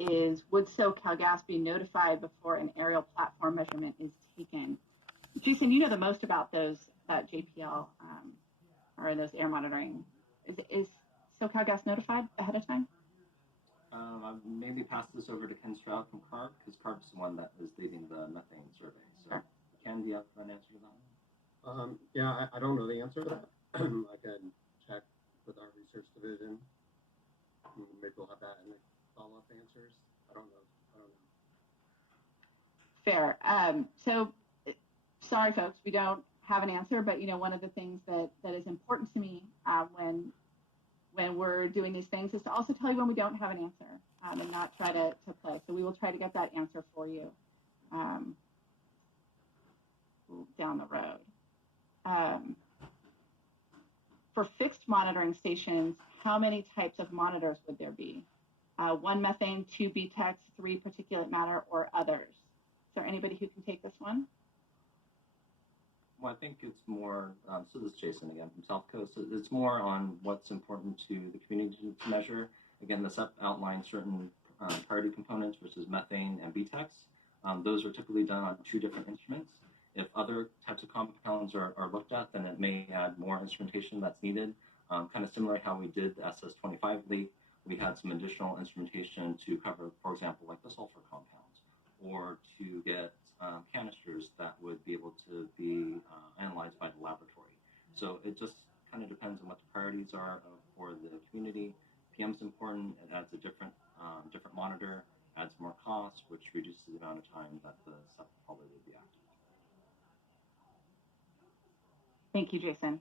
is, would SoCalGas be notified before an aerial platform measurement is taken? Jason, you know the most about those, that JPL or those air monitoring. Is SoCalGas notified ahead of time? I'll maybe pass this over to Ken Stroud from CARB, because CARB is the one that is leading the methane survey. So, sure. Ken, do you have an answer to that one? Yeah, I don't know the answer to that. I can check with our research division. Maybe we'll have that in the follow-up answers. I don't know. Fair. So, sorry, folks, we don't have an answer. But one of the things that is important to me when we're doing these things is to also tell you when we don't have an answer and not try to play. So we will try to get that answer for you down the road. For fixed monitoring stations, how many types of monitors would there be? 1 methane, 2 BTEX, 3 particulate matter, or others? Is there anybody who can take this one? Well, I think it's more, so this is Jason again from South Coast. It's more on what's important to the community to measure. Again, the SEP outlines certain priority components versus methane and BTEX. Those are typically done on 2 different instruments. If other types of compounds are looked at, then it may add more instrumentation that's needed. Kind of similar to how we did the SS25 leak, we had some additional instrumentation to cover, for example, like the sulfur compounds, or to get canisters that would be able to be analyzed by the laboratory. So it just kind of depends on what the priorities are for the community. PM is important. It adds a different monitor, adds more cost, which reduces the amount of time that the SEP probably would be active. Thank you, Jason.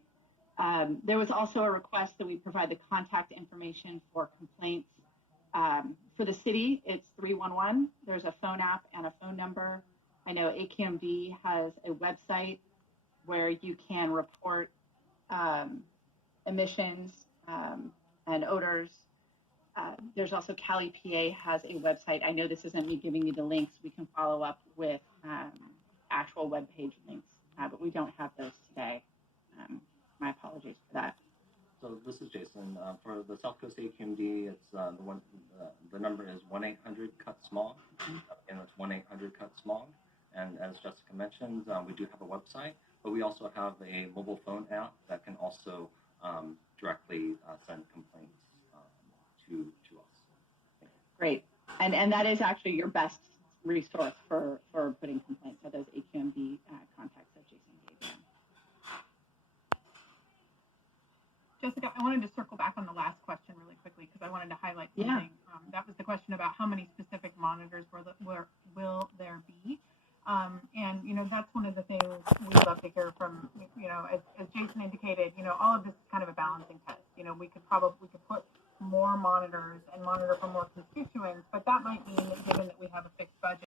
There was also a request that we provide the contact information for complaints. For the city, it's 311. There's a phone app and a phone number. I know AQMD has a website where you can report emissions and odors. There's also Cali PA has a website. I know this isn't me giving you the links. We can follow up with actual web page links, but we don't have those today. My apologies for that. So this is Jason. For the South Coast AQMD, it's the number is 1-800-CUT-SMOG, and it's 1-800-CUT-SMOG. And as Jessica mentioned, we do have a website, but we also have a mobile phone app that can also directly send complaints to us. Great, and that is actually your best resource for putting complaints, are those AQMD contacts that Jason gave you. Jessica, I wanted to circle back on the last question really quickly because I wanted to highlight something. Yeah. That was the question about how many specific monitors will there be. And, that's one of the things we love to hear from, as Jason indicated, all of this is kind of a balancing test. We could put more monitors and monitor for more constituents, but that might mean that given that we have a fixed budget,